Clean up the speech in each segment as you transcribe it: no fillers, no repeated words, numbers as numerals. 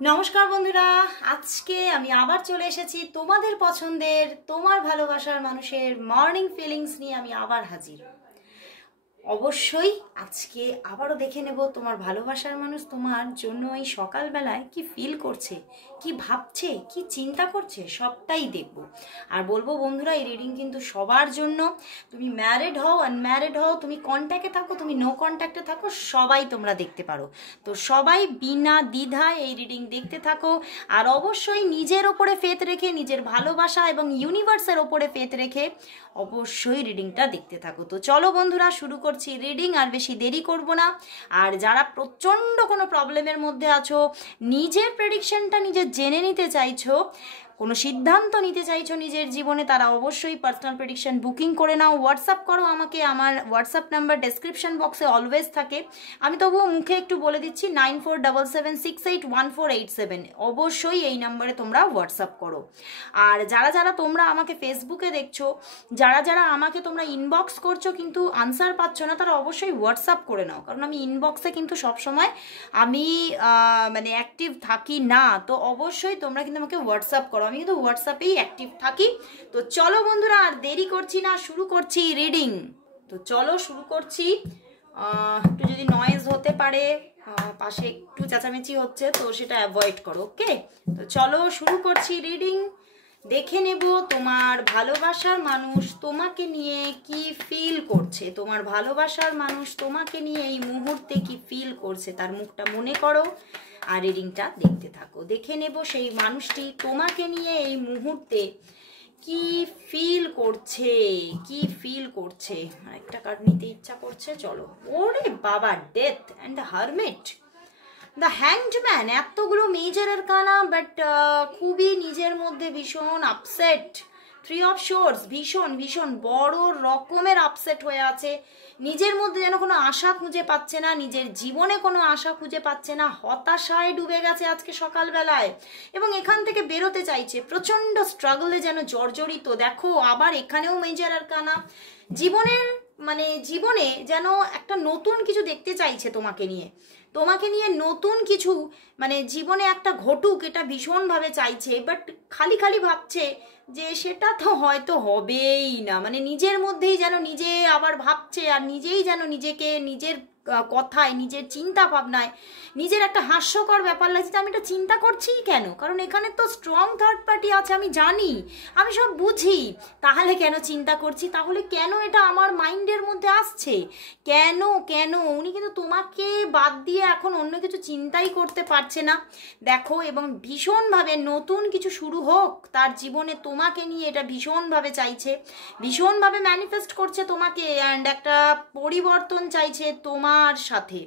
নমস্কার বন্ধুরা, আজকে আমি আবার চলে এসেছি তোমাদের পছন্দের তোমার ভালোবাসার মানুষের মর্নিং ফিলিংস নিয়ে আমি আবার হাজির। অবশ্যই আজকে আবারও দেখে নেব তোমার ভালোবাসার মানুষ তোমার জন্য এই সকালবেলায় কি ফিল করছে, কি ভাবছে, কি চিন্তা করছে, সবটাই দেখব। আর বলবো বন্ধুরা, এই রিডিং কিন্তু সবার জন্য। তুমি ম্যারিড হও, আনম্যারিড হও, তুমি কন্ট্যাক্টে থাকো, তুমি নো কন্ট্যাক্টে থাকো, সবাই তোমরা দেখতে পারো। তো সবাই বিনা দ্বিধায় এই রিডিং দেখতে থাকো। আর অবশ্যই নিজের ওপরে ফেথ রেখে, নিজের ভালোবাসা এবং ইউনিভার্সের ওপরে ফেথ রেখে অবশ্যই রিডিংটা দেখতে থাকো। তো চলো বন্ধুরা, শুরু করছি রিডিং, আর বেশি দেরি করব না। আর যারা প্রচণ্ড কোনো প্রবলেমের মধ্যে আছো, নিজের প্রেডিকশনটা নিজে জেনে নিতে চাইছো, কোনো সিদ্ধান্ত নিতে চাইছো নিজের জীবনে, তারা অবশ্যই পার্সোনাল প্রেডিকশন বুকিং করে নাও। হোয়াটসঅ্যাপ করো আমাকে, আমার হোয়াটসঅ্যাপ নাম্বার ডেসক্রিপশন বক্সে অলওয়েজ থাকে। আমি তবুও মুখে একটু বলে দিচ্ছি, 9477681487। অবশ্যই এই নাম্বারে তোমরা হোয়াটসঅ্যাপ করো। আর যারা যারা তোমরা আমাকে ফেসবুকে দেখছো, যারা যারা আমাকে তোমরা ইনবক্স করছো কিন্তু আনসার পাচ্ছ না, তারা অবশ্যই হোয়াটসঅ্যাপ করে নাও। কারণ আমি ইনবক্সে কিন্তু সবসময় আমি মানে অ্যাক্টিভ থাকি না। তো অবশ্যই তোমরা কিন্তু আমাকে হোয়াটসঅ্যাপ করো, আমি কিন্তু হোয়াটসঅ্যাপেই অ্যাক্টিভ থাকি। তো চলো বন্ধুরা, আর দেরি করছি না, শুরু করছি রিডিং। তো চলো শুরু করছি। একটু যদি নয়েজ হতে পারে, পাশে একটু চেঁচামেচি হচ্ছে, তো সেটা অ্যাভয়েড করো, ওকে? তো চলো শুরু করছি রিডিং। দেখে নেব তোমার ভালোবাসার মানুষ তোমাকে নিয়ে কি ফিল করছে, তোমার ভালোবাসার মানুষ তোমাকে নিয়ে এই মুহূর্তে কি ফিল করছে, তার মুখটা মনে করো আর রিডিংটা দেখতে থাকো। দেখে নেব সেই মানুষটি তোমাকে নিয়ে এই মুহূর্তে কি ফিল করছে, কি ফিল করছে। একটা কার্ড নিতে ইচ্ছা করছে, চলো। ওরে বাবা, death and the hermit, the hanged man, এতগুলো মেজর আরকানা, বাট খুবই নিজের মধ্যে ভীষণ আপসেট। থ্রি অফ সোর্স, ভীষণ ভীষণ বড় রকমের আপসেট হয়ে আছে। নিজের মধ্যে যেন কোনো আশা খুঁজে পাচ্ছে না, নিজের জীবনে কোনো আশা খুঁজে পাচ্ছে না, হতাশায় ডুবে গেছে আজকে সকালবেলায় এবং এখান থেকে বেরোতে চাইছে। প্রচণ্ড স্ট্রাগলে যেন জর্জরিত। দেখো আবার এখানেও মেজর আরকানা। জীবনের মানে জীবনে যেন একটা নতুন কিছু দেখতে চাইছে তোমাকে নিয়ে, তোমাকে নিয়ে নতুন কিছু মানে জীবনে একটা ঘটুক, এটা ভীষণভাবে চাইছে। বাট খালি খালি ভাবছে যে সেটা তো হয়তো হবেই না। মানে নিজের মধ্যেই যেন নিজে আবার ভাবছে, আর নিজেই যেন নিজেকে নিজের কথায়, নিজের চিন্তা ভাবনায় নিজের একটা হাস্যকর ব্যাপার লাগছে যে আমি এটা চিন্তা করছি কেন। কারণ এখানে তো স্ট্রং থার্ড পার্টি আছে, আমি জানি, আমি সব বুঝি। তাহলে কেন চিন্তা করছি, তাহলে কেন এটা আমার মাইন্ডের মধ্যে আসছে, কেন কেন উনি কিন্তু তোমাকে বাদ দিয়ে এখন অন্য কিছু চিন্তাই করতে পারছে না। দেখো, এবং ভীষণভাবে নতুন কিছু শুরু হোক তার জীবনে তোমাকে নিয়ে, এটা ভীষণভাবে চাইছে, ভীষণভাবে ম্যানিফেস্ট করছে তোমাকে, অ্যান্ড একটা পরিবর্তন চাইছে তোমার সাথে।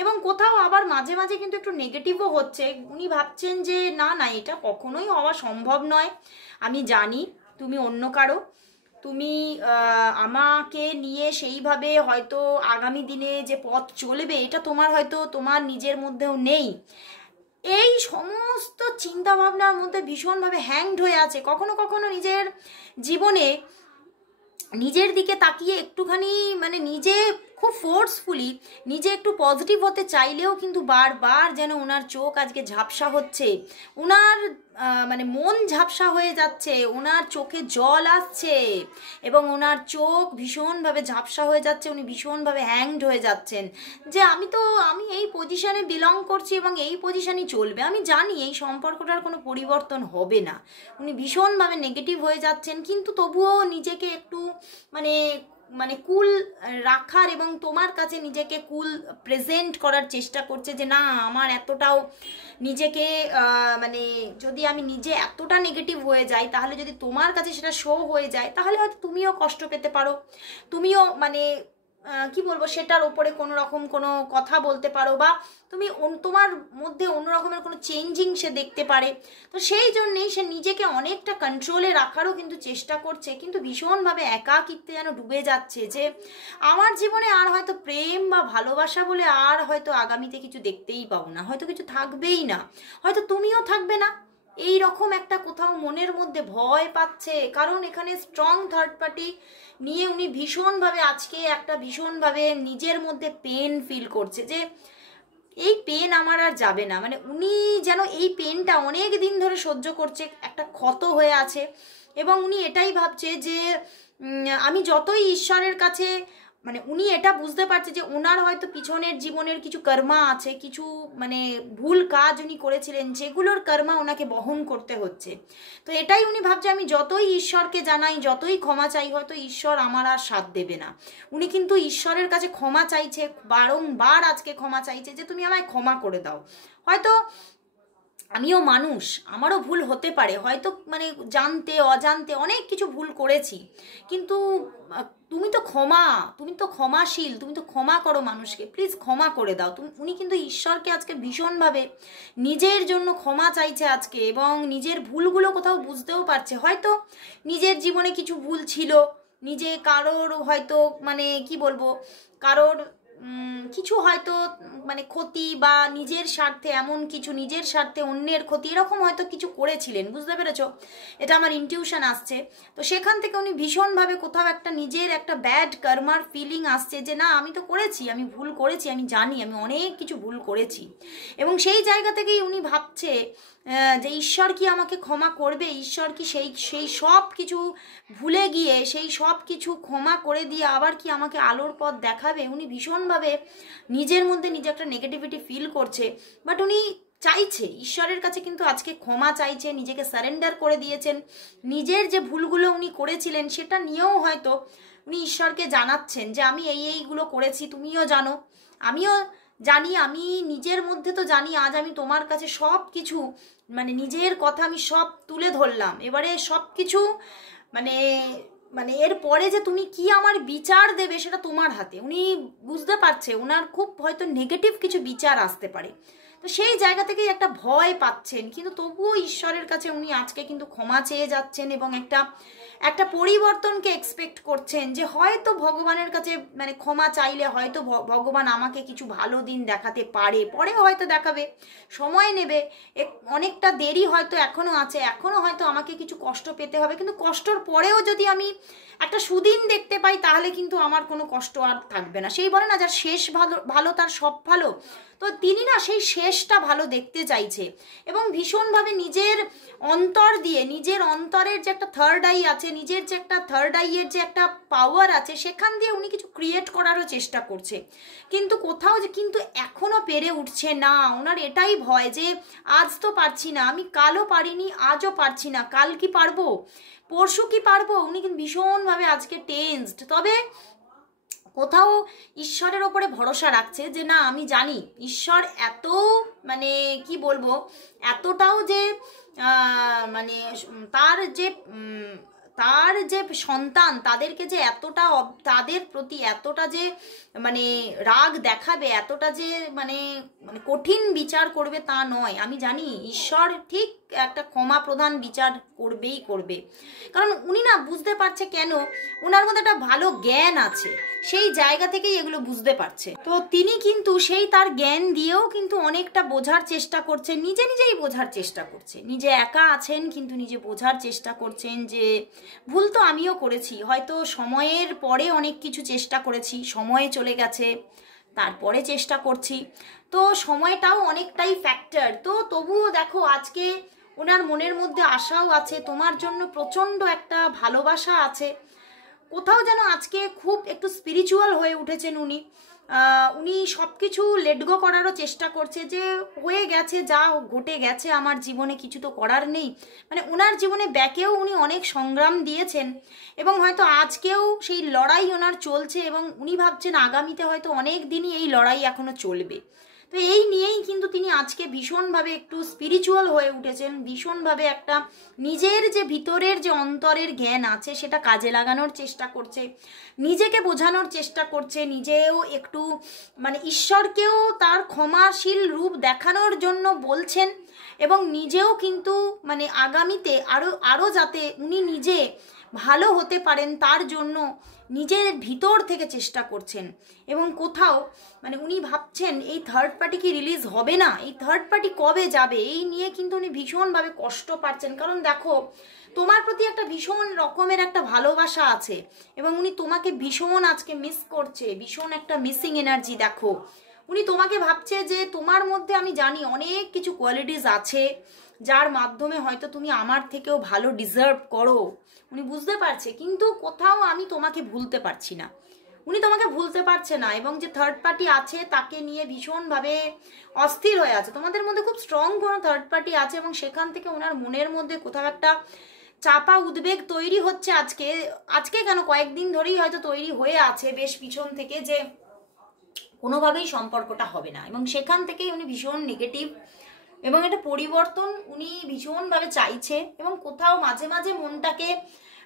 এবং কোথাও আবার মাঝে মাঝে কিন্তু একটু নেগেটিভও হচ্ছে। উনি ভাবছেন যে না না, এটা কখনোই হওয়া সম্ভব নয়। আমি জানি তুমি অন্য কারো, তুমি আমাকে নিয়ে সেইভাবে হয়তো আগামী দিনে যে পথ চলবে, এটা তোমার হয়তো তোমার নিজের মধ্যেও নেই। এই সমস্ত চিন্তা ভাবনার মধ্যে ভীষণভাবে হ্যাংড হয়ে আছে। কখনো কখনো নিজের জীবনে নিজের দিকে তাকিয়ে একটুখানি মানে নিজে খুব ফোর্সফুলি নিজে একটু পজিটিভ হতে চাইলেও কিন্তু বারবার যেন ওনার চোখ আজকে ঝাপসা হচ্ছে, ওনার মানে মন ঝাপসা হয়ে যাচ্ছে, ওনার চোখে জল আসছে এবং ওনার চোখ ভীষণভাবে ঝাপসা হয়ে যাচ্ছে। উনি ভীষণভাবে হ্যাংড হয়ে যাচ্ছেন যে আমি এই পজিশনে বিলং করছি এবং এই পজিশনই চলবে, আমি জানি এই সম্পর্কটার কোনো পরিবর্তন হবে না। উনি ভীষণভাবে নেগেটিভ হয়ে যাচ্ছেন, কিন্তু তবুও নিজেকে একটু মানে মানে কুল রাখার এবং তোমার কাছে নিজেকে কুল প্রেজেন্ট করার চেষ্টা করছে যে না, আমার এতটাও নিজেকে মানে যদি আমি নিজে এতটা নেগেটিভ হয়ে যাই, তাহলে যদি তোমার কাছে সেটা শো হয়ে যায়, তাহলে হয়তো তুমিও কষ্ট পেতে পারো, তুমিও মানে কি বলবো, সেটার ওপরে কোনো রকম কোনো কথা বলতে পারো, বা তুমি তোমার মধ্যে অন্য রকমের কোনো চেঞ্জিং সে দেখতে পারে। তো সেই জন্যেই সে নিজেকে অনেকটা কন্ট্রোলে রাখারও কিন্তু চেষ্টা করছে, কিন্তু ভীষণভাবে একাকিত্বে যেন ডুবে যাচ্ছে যে আমার জীবনে আর হয়তো প্রেম বা ভালোবাসা বলে আর হয়তো আগামীতে কিছু দেখতেই পাবো না, হয়তো কিছু থাকবেই না, হয়তো তুমিও থাকবে না। এই রকম একটা কোথাও মনের মধ্যে ভয় পাচ্ছে, কারণ এখানে স্ট্রং থার্ড পার্টি নিয়ে উনি ভীষণভাবে আজকে একটা ভীষণভাবে নিজের মধ্যে পেন ফিল করছে যে এই পেন আমার আর যাবে না, মানে উনি যেন এই পেনটা অনেক দিন ধরে সহ্য করছে, একটা ক্ষত হয়ে আছে, এবং উনি এটাই ভাবছে যে আমি যতই ঈশ্বরের কাছে, মানে উনি এটা বুঝতে পারছে যে ওনার হয়তো পিছনের জীবনের কিছু কর্মা আছে, কিছু মানে ভুল কাজ উনি করেছিলেন, যেগুলোর কর্মা ওনাকে বহন করতে হচ্ছে। তো এটাই উনি ভাবছে আমি যতই ঈশ্বরকে জানাই, যতই ক্ষমা চাই, হয়তো ঈশ্বর আমার আর সাথ দেবে না। উনি কিন্তু ঈশ্বরের কাছে ক্ষমা চাইছে, বারংবার আজকে ক্ষমা চাইছে যে তুমি আমায় ক্ষমা করে দাও। হয়তো আমিও মানুষ, আমারও ভুল হতে পারে, হয়তো মানে জানতে অজান্তে অনেক কিছু ভুল করেছি, কিন্তু তুমি তো ক্ষমাশীল, তুমি তো ক্ষমা করো মানুষকে, প্লিজ ক্ষমা করে দাও তুমি। উনি কিন্তু ঈশ্বরকে আজকে ভীষণভাবে নিজের জন্য ক্ষমা চাইছে আজকে, এবং নিজের ভুলগুলো কোথাও বুঝতেও পারছে, হয়তো নিজের জীবনে কিছু ভুল ছিল, নিজে কারোর হয়তো মানে কি বলবো, কারোর কিছু হয়তো মানে ক্ষতি বা নিজের স্বার্থে, এমন কিছু নিজের স্বার্থে অন্যের ক্ষতি, এরকম হয়তো কিছু করেছিলেন, বুঝতে পেরেছো? এটা আমার ইনটিউশন আসছে। তো সেখান থেকে উনি ভীষণভাবে কোথাও একটা নিজের একটা ব্যাড কর্মার ফিলিং আসছে যে না আমি তো করেছি, আমি ভুল করেছি, আমি জানি আমি অনেক কিছু ভুল করেছি, এবং সেই জায়গা থেকেই উনি ভাবছে যে ঈশ্বর কি আমাকে ক্ষমা করবে, ঈশ্বর কি সেই সেই সব কিছু ভুলে গিয়ে সেই সব কিছু ক্ষমা করে দিয়ে আবার কি আমাকে আলোর পথ দেখাবে। উনি ভীষণভাবে নিজের মধ্যে নিজে একটা নেগেটিভিটি ফিল করছে, বাট উনি চাইছে ঈশ্বরের কাছে, কিন্তু আজকে ক্ষমা চাইছে, নিজেকে সারেন্ডার করে দিয়েছেন, নিজের যে ভুলগুলো উনি করেছিলেন সেটা নিয়েও হয়তো উনি ঈশ্বরকে জানাচ্ছেন যে আমি এইগুলো করেছি, তুমিও জানো, আমিও জানি, আমি নিজের মধ্যে তো জানি, আজ আমি তোমার কাছে সব কিছু মানে নিজের কথা আমি সব তুলে ধরলাম, এবারে সব কিছু মানে মানে এর পরে যে তুমি কি আমার বিচার দেবে সেটা তোমার হাতে। উনি বুঝতে পারছে ওনার খুব হয়তো নেগেটিভ কিছু বিচার আসতে পারে, তো সেই জায়গা থেকেই একটা ভয় পাচ্ছেন, কিন্তু তবুও ঈশ্বরের কাছে উনি আজকে কিন্তু ক্ষমা চেয়ে যাচ্ছেন, এবং একটা একটা পরিবর্তনকে এক্সপেক্ট করছেন যে হয়তো ভগবানের কাছে মানে ক্ষমা চাইলে হয়তো ভগবান আমাকে কিছু ভালো দিন দেখাতে পারে, পরে হয়তো দেখাবে, সময় নেবে, অনেকটা দেরি হয়তো এখনো আছে, এখনো হয়তো আমাকে কিছু কষ্ট পেতে হবে, কিন্তু কষ্টর পরেও যদি আমি একটা সুদিন দেখতে পাই তাহলে কিন্তু আমার কোনো কষ্ট আর থাকবে না। সেই বলে না যার শেষ ভালো ভালো তার সব ভালো, তো তিনি না সেই শেষটা ভালো দেখতে চাইছে, এবং ভীষণভাবে নিজের অন্তর দিয়ে, নিজের অন্তরের যে একটা থার্ড আই আছে, নিজের যে একটা থার্ড আইয়ের যে একটা পাওয়ার আছে, সেখান দিয়ে উনি কিছু ক্রিয়েট করারও চেষ্টা করছে, কিন্তু কোথাও যে কিন্তু এখনো পেরে উঠছে না। ওনার এটাই ভয় যে আজ তো পারছি না, আমি কালও পারিনি, আজও পারছি না, কাল কি পারবো, পরশু কি পারবো, উনি কিন্তু ভীষণভাবে আজকে টেন্সড। তবে কোথাও ঈশ্বরের ওপরে ভরসা রাখছে যে না আমি জানি ঈশ্বর এত মানে কি বলবো, এতটাও যে মানে তার যে তার যে সন্তান তাদেরকে যে এতটা তাদের প্রতি এতটা যে মানে রাগ দেখাবে, এতটা যে মানে মানে কঠিন বিচার করবে তা নয়। আমি জানি ঈশ্বর ঠিক একটা ক্ষমা প্রদান বিচার করবেই করবে, কারণ উনি না বুঝতে পারছে কেন, ওনার মধ্যে একটা ভালো জ্ঞান আছে, সেই জায়গা থেকেই এগুলো বুঝতে পারছে। তো তিনি কিন্তু সেই তার জ্ঞান দিয়েও কিন্তু অনেকটা বোঝার চেষ্টা করছেন, নিজে নিজেই বোঝার চেষ্টা করছে, নিজে একা আছেন কিন্তু নিজে বোঝার চেষ্টা করছেন যে ভুল তো আমিও করেছি, হয়তো সময়ের পরে অনেক কিছু চেষ্টা করেছি, সময়ে চলে গেছে, তারপরে চেষ্টা করছি, তো সময়টাও অনেকটাই ফ্যাক্টর। তো তবুও দেখো আজকে ওনার মনের মধ্যে আশাও আছে, তোমার জন্য প্রচণ্ড একটা ভালোবাসা আছে, কোথাও যেন আজকে খুব একটু স্পিরিচুয়াল হয়ে উঠেছেন উনি। উনি সব কিছু লেটগো করারও চেষ্টা করছে যে হয়ে গেছে, যা ঘটে গেছে আমার জীবনে, কিছু তো করার নেই, মানে ওনার জীবনে ব্যাকেও উনি অনেক সংগ্রাম দিয়েছেন, এবং হয়তো আজকেও সেই লড়াই ওনার চলছে, এবং উনি ভাবছেন আগামীতে হয়তো অনেক দিনই এই লড়াই এখনো চলবে। তো এই নিয়েই কিন্তু তিনি আজকে ভীষণভাবে একটু স্পিরিচুয়াল হয়ে উঠেছেন, ভীষণভাবে একটা নিজের যে ভিতরের যে অন্তরের জ্ঞান আছে সেটা কাজে লাগানোর চেষ্টা করছে, নিজেকে বোঝানোর চেষ্টা করছে, নিজেও একটু মানে ঈশ্বরকেও তার ক্ষমাশীল রূপ দেখানোর জন্য বলছেন, এবং নিজেও কিন্তু মানে আগামীতে আরও যাতে উনি নিজে ভালো হতে পারেন তার জন্য নিজের ভিতর থেকে চেষ্টা করছেন। এবং কোথাও মানে উনি ভাবছেন এই থার্ড পার্টি কি রিলিজ হবে না, এই থার্ড পার্টি কবে যাবে, এই নিয়ে কিন্তু উনি ভীষণভাবে কষ্ট পাচ্ছেন, কারণ দেখো তোমার প্রতি একটা ভীষণ রকমের একটা ভালোবাসা আছে, এবং উনি তোমাকে ভীষণ আজকে মিস করছে, ভীষণ একটা মিসিং এনার্জি দেখো উনি তোমাকে ভাবছে যে তোমার মধ্যে আমি জানি অনেক কিছু কোয়ালিটিস আছে যার মাধ্যমে হয়তো তুমি আমার থেকেও ভালো ডিজার্ভ করো, উনি বুঝতে পারছে, কিন্তু কোথাও আমি তোমাকে ভুলতে পারছি না, উনি তোমাকে ভুলতে পারছে না। এবং যে থার্ড পার্টি আছে তাকে নিয়ে ভীষণভাবে অস্থির হয়ে আছে, তোমাদের মধ্যে খুব স্ট্রং কোনো থার্ড পার্টি আছে এবং সেখান থেকে ওনার মনের মধ্যে কোথাও একটা চাপা উদ্বেগ তৈরি হচ্ছে। আজকে আজকে কেন, কয়েকদিন ধরেই হয়তো তৈরি হয়ে আছে বেশ পিছন থেকে, যে কোনোভাবেই সম্পর্কটা হবে না, এবং সেখান থেকেই উনি ভীষণ নেগেটিভ এবং এটা পরিবর্তন উনি ভীষণভাবে চাইছে। এবং কোথাও মাঝে মাঝে মনটাকে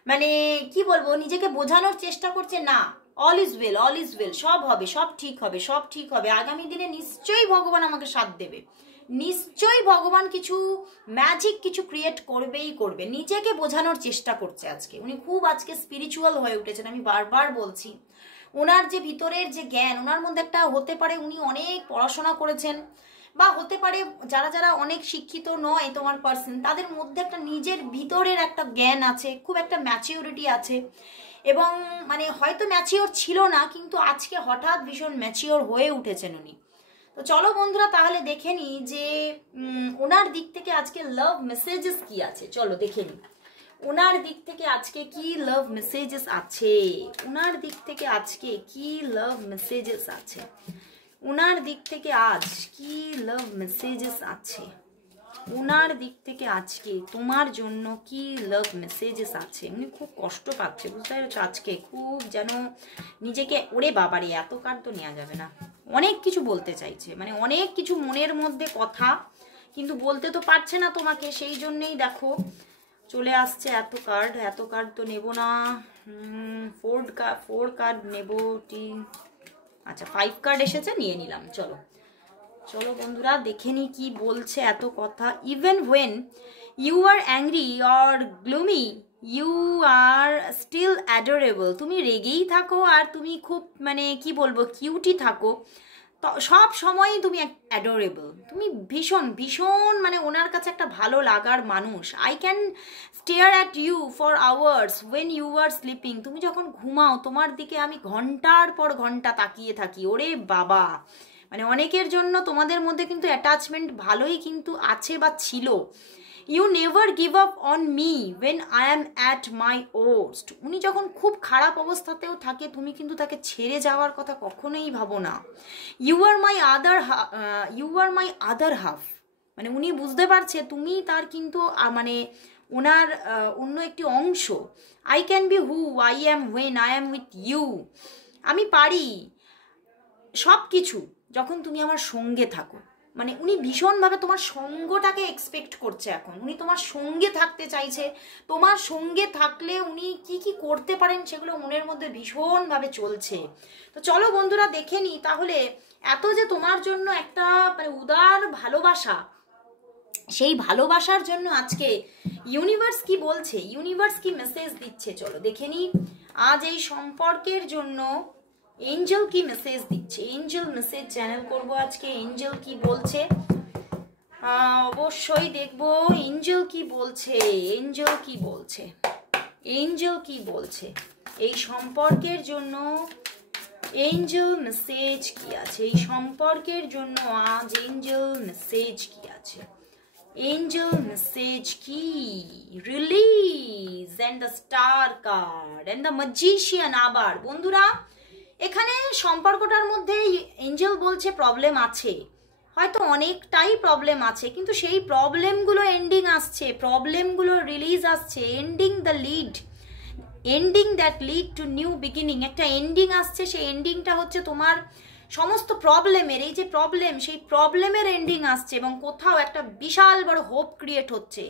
মানে কি বলবো, নিজেকে বোঝানোর চেষ্টা করছে, না all is well, all is well, সব হবে, সব ঠিক হবে, সব ঠিক হবে, আগামী দিনে নিশ্চয়ই ভগবান আমাকে সাথ দেবে, নিশ্চয়ই ভগবান কিছু ম্যাজিক কিছু ক্রিয়েট করবেই করবে, নিজেকে বোঝানোর চেষ্টা করছে আজকে উনি। খুব আজকে স্পিরিচুয়াল হয়ে উঠেছেন, আমি বারবার বলছি। ওনার যে ভিতরের যে জ্ঞান, ওনার মধ্যে একটা হতে পারে উনি অনেক পড়াশোনা করেছেন, বা হতে পারে যারা যারা অনেক শিক্ষিত নয় তোমার পার্সন, তাদের মধ্যে একটা নিজের ভিতরের একটা জ্ঞান আছে, খুব একটা ম্যাচিউরিটি আছে, এবং মানে হয়তো ম্যাচিওর ছিল না, কিন্তু আজকে হঠাৎ ভীষণ ম্যাচিওর হয়ে উঠেছেন উনি। তো চলো বন্ধুরা তাহলে দেখে নিই যে ওনার দিক থেকে আজকে লাভ মেসেজেস কি আছে, চলো দেখে নিই ওনার দিক থেকে আজকে কি লাভ মেসেজেস আছে, ওনার দিক থেকে আজকে কি লাভ মেসেজেস আছে, ওনার দিক থেকে আজ কি লাভ মেসেজেস আছে, ওনার দিক থেকে আজকে তোমার জন্য কি লাভ মেসেজেস আছে। উনি খুব কষ্ট পাচ্ছে, বুঝতে পারছো, আজকে খুব যেন নিজেকে, ওরে বাবারে এত কার্ড তো নেওয়া যাবে না, অনেক কিছু বলতে চাইছে, মানে অনেক কিছু মনের মধ্যে কথা, কিন্তু বলতে তো পারছে না তোমাকে, সেই জন্যেই দেখো চলে আসছে এত কার্ড তো নেব না, ফোর কার্ড নেব, আচ্ছা 5 কার্ড এসেছে, নিয়ে নিলাম। চলো চলো বন্ধুরা দেখে নি কি বলছে এত কথা। Even when you are angry or gloomy you are still adorable, তুমি রেগেই থাকো আর তুমি খুব মানে কি বলবো কিউটি থাকো, তো সব সময়ই তুমি অ্যাডোরেবল, তুমি ভীষণ ভীষণ মানে ওনার কাছে একটা ভালো লাগার মানুষ। I can stare at you for hours when you are sleeping, তুমি যখন ঘুমাও তোমার দিকে আমি ঘন্টার পর ঘন্টা তাকিয়ে থাকি, ওরে বাবা, মানে অনেকের জন্য তোমাদের মধ্যে কিন্তু অ্যাটাচমেন্ট ভালোই কিন্তু আছে বা ছিল। You never give up on me when I am at my worst, উনি যখন খুব খারাপ অবস্থাতেও থাকে তুমি কিন্তু তাকে ছেড়ে যাওয়ার কথা কখনোই ভাবো না। You R my other half, মানে উনি বুঝতে পারছে তুমি তার কিন্তু মানে ওনার অন্য একটি অংশ। I can be who I am when I am with you, আমি পারি সব কিছু যখন তুমি আমার সঙ্গে থাকো, মানে উনি ভীষণভাবে তোমার সঙ্গটাকে এক্সপেক্ট করছে এখন, উনি তোমার সঙ্গে থাকতে চাইছে, তোমার সঙ্গে থাকলে উনি কি কি করতে পারেন সেগুলো মনের মধ্যে ভীষণভাবে চলছে। তো চলো বন্ধুরা দেখে নিই তাহলে, এত যে তোমার জন্য একটা মানে উদার ভালোবাসা, সেই ভালোবাসার জন্য আজকে ইউনিভার্স কি বলছে, ইউনিভার্স কি মেসেজ দিচ্ছে, চলো দেখে নিই। আজ এই সম্পর্কের জন্য এঞ্জেল কি মেসেজ দিচ্ছে, এঞ্জেল মেসেজ চ্যানেল করব আজকে, এঞ্জেল কি বলছে অবশ্যই দেখবো, এঞ্জেল কি বলছে, এঞ্জেল কি বলছে, এঞ্জেল কি বলছে এই সম্পর্কের জন্য, এঞ্জেল মেসেজ কি আছে এই সম্পর্কের জন্য আজ, এঞ্জেল মেসেজ কি আছে, এঞ্জেল মেসেজ কি, release and the star card and the magician. আবার বন্ধুরা এখানে সম্পর্কটার মধ্যে এঞ্জেল বলছে প্রবলেম আছে, হয়তো অনেকটাই প্রবলেম আছে, কিন্তু সেই প্রবলেমগুলো এন্ডিং আসছে, প্রবলেমগুলো রিলিজ আসছে, ending the lead, ending that lead to new beginning, একটা এন্ডিং আসছে, সেই এন্ডিংটা হচ্ছে তোমার সমস্ত প্রবলেমের, এই যে প্রবলেম সেই প্রবলেমের এন্ডিং আসছে, এবং কোথাও একটা বিশাল বড় হোপ ক্রিয়েট হচ্ছে,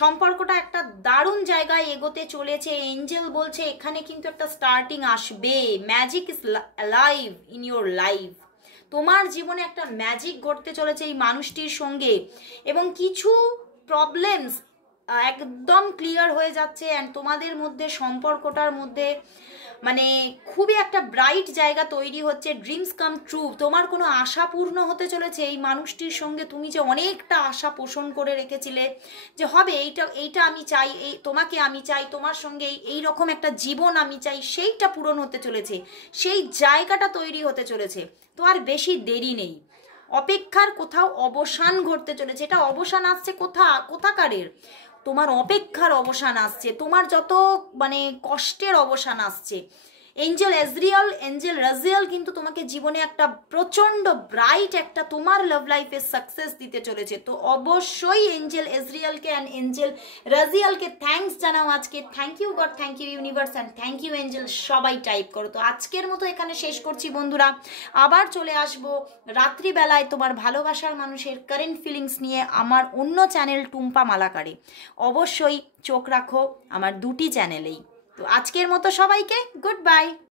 সম্পর্কটা একটা দারুণ জায়গায় এগোতে চলেছে। এঞ্জেল বলছে এখানে কিন্তু একটা স্টার্টিং আসবে, magic is alive in your life, তোমার জীবনে একটা ম্যাজিক ঘটতে চলেছে এই মানুষটির সঙ্গে, এবং কিছু প্রবলেমস একদম ক্লিয়ার হয়ে যাচ্ছে, অ্যান্ড তোমাদের মধ্যে সম্পর্কটার মধ্যে মানে খুবই একটা ব্রাইট জায়গা তৈরি হচ্ছে, ড্রিমস কাম ট্রু, তোমার কোনো আশা পূর্ণ হতে চলেছে। এই মানুষটির সঙ্গে তুমি যে অনেকটা আশা পোষণ করে রেখেছিলে যে হবে এইটা এইটা আমি চাই, এই তোমাকে আমি চাই, তোমার সঙ্গে এই রকম একটা জীবন আমি চাই, সেইটা পূরণ হতে চলেছে, সেই জায়গাটা তৈরি হতে চলেছে। তো আর বেশি দেরি নেই, অপেক্ষার কোথাও অবসান ঘটতে চলেছে। এটা অবসান আসছে কোথাকারের? তোমার অপেক্ষার অবসান আসছে, তোমার যত মানে কষ্টের অবসান আসছে। এঞ্জেল রাজিয়াল কিন্তু তোমাকে জীবনে একটা প্রচণ্ড ব্রাইট একটা তোমার লাভ লাইফে সাকসেস দিতে চলেছে। তো অবশ্যই এঞ্জেল এজরিয়ালকে অ্যান্ড এঞ্জেল রাজিয়ালকে থ্যাঙ্কস জানাও আজকে। Thank you God, thank you universe and thank you angel, সবাই টাইপ করো। তো আজকের মতো এখানে শেষ করছি বন্ধুরা, আবার চলে আসবো রাত্রিবেলায় তোমার ভালোবাসার মানুষের কারেন্ট ফিলিংস নিয়ে আমার অন্য চ্যানেল টুম্পা মালাকারে। অবশ্যই চোখ রাখো আমার দুটি চ্যানেলেই। তো আজকের মতো সবাইকে গুড বাই।